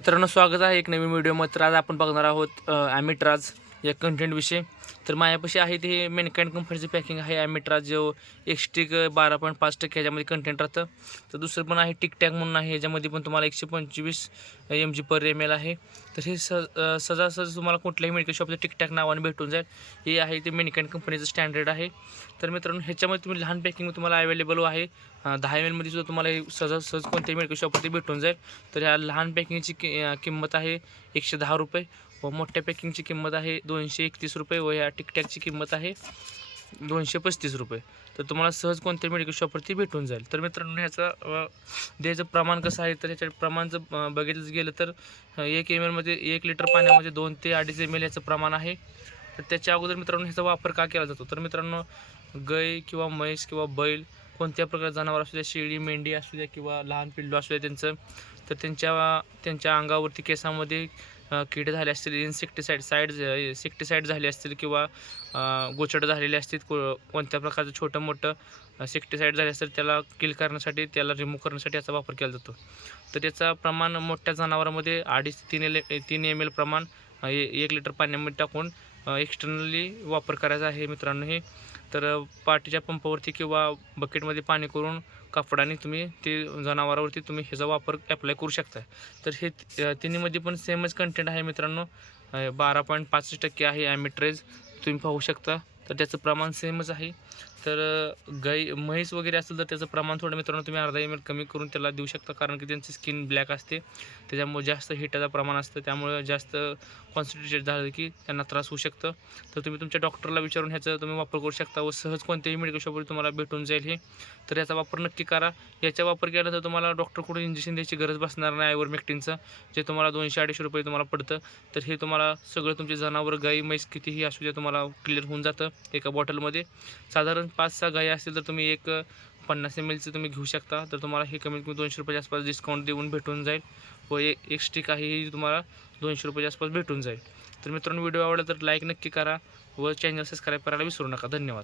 मित्रांनो स्वागत आहे एक नवीन व्हिडिओमध्ये तर आज आपण बघणार आहोत ॲमिट्राज या कंटेंटविषयी तर माझ्यापाशी आहे ते मेनकॅन्ड कंपनीचं पॅकिंग आहे. ॲमिट्राज जो एक बारा पॉईंट पाच टक्के ह्याच्यामध्ये कंटेंट राहतं. तर दुसरं पण आहे टिकटॅक म्हणून आहे. ह्याच्यामध्ये पण तुम्हाला एकशे पंचवीस M G per M L आहे. तर हे स सजासज तुम्हाला कुठल्याही मेडिकल शॉपचं टिकटॅक नावाने भेटून जाईल. हे आहे ते मेनिकॅन्ड कंपनीचं स्टँडर्ड आहे. तर मित्रांनो ह्याच्यामध्ये तुम्ही लहान पॅकिंग तुम्हाला अवेलेबल आहे. दहा एम एलमध्ये सुद्धा तुम्हाला हे सहजासहज कोणत्याही मेडिकल शॉपवरती भेटून जाईल. तर ह्या लहान पॅकिंगची कि किंमत आहे एकशे दहा रुपये. व मोठ्या पॅकिंगची किंमत आहे दोनशे एकतीस रुपये व ह्या टिकटॅकची किंमत आहे दोनशे पस्तीस रुपये. तर तुम्हाला सहज कोणत्या मेडिकल शॉपवरती भेटून जाईल. तर मित्रांनो ह्याचं द्यायचं प्रमाण कसं आहे? तर ह्याच्या प्रमाण जर बघितलं गेलं तर एक एम एलमध्ये एक लिटर पाण्यामध्ये दोन ते अडीच एम एल याचं प्रमाण आहे. तर त्याच्या अगोदर मित्रांनो ह्याचा वापर का केला जातो? तर मित्रांनो गाय किंवा म्हैस किंवा बैल कोणत्या प्रकारचं जनावर असू द्या शेळी मेंढी असू द्या किंवा लहान पिल्लू असू द्या त्यांचं तर त्यांच्या त्यांच्या अंगावरती केसामध्ये कीड झाले असतील इन्सेक्टिसाईड साईड सेक्टिसाईड झाले असतील किंवा गोचड झालेले असतील को कोणत्या प्रकारचं छोटं मोठं सेक्टिसाईड झाले असेल त्याला किल करण्यासाठी त्याला रिमूव्ह करण्यासाठी याचा वापर केला जातो. तर त्याचा प्रमाण मोठ्या जनावरामध्ये अडीच ते तीन एल तीन एम एल प्रमाण ए- एक लिटर पाण्यामध्ये टाकून एक्सटर्नली वापर करायचा आहे मित्रांनो हे. तर पाठीच्या पंपावरती किंवा बकेटमध्ये पाणी करून कापडाने तुम्ही ते जनावरावरती तुम्ही ह्याचा वापर अप्लाय करू शकता तर हे तिन्हीमध्ये पण सेमच कंटेंट आहे मित्रांनो. बारा पॉईंट पाच टक्के आहे ॲमिट्रेज तुम्ही पाहू शकता. तर त्याचं प्रमाण सेमच आहे. तर गाई म्हैस वगैरे असेल तर त्याचं प्रमाण थोडं मित्रांनो तुम्ही अर्धा एम एल कमी करून त्याला देऊ शकता. कारण की त्यांची स्किन ब्लॅक असते. त्याच्यामुळे जास्त हिटाचं प्रमाण असतं. त्यामुळे जास्त कॉन्सन्ट्रेटेड झालं की त्यांना त्रास होऊ शकतं. तर तुम्ही तुमच्या डॉक्टरला विचारून ह्याचा तुम्ही वापर करू शकता व सहज कोणत्याही मेडिकल शॉपवर तुम्हाला भेटून जाईल हे. तर याचा वापर नक्की करा. याचा वापर केला तर तुम्हाला डॉक्टरकडून इंजेक्शन द्यायची गरज बसणार नाही आयवरमेक्टिनचं जे तुम्हाला दोनशे अडीचशे रुपये तुम्हाला पडतं. तर हे तुम्हाला सगळं तुमचे जनावर गाई म्हैस कितीही असू द्या तुम्हाला क्लिअर होऊन जातं एका बॉटलमध्ये साधारण पाच सहा गाई असतील तर तुम्ही एक पन्नास एम एलचं तुम्ही घेऊ शकता. तर तुम्हाला हे कमीत कमी दोनशे रुपयाच्या आसपास डिस्काउंट देऊन भेटून जाईल. व एक एक स्टिक आहे ही तुम्हाला दोनशे रुपयाच्या आसपास भेटून जाईल. तर मित्रांनो व्हिडिओ आवडला तर लाईक नक्की करा व चॅनल सबस्क्राईब करायला विसरू नका. धन्यवाद.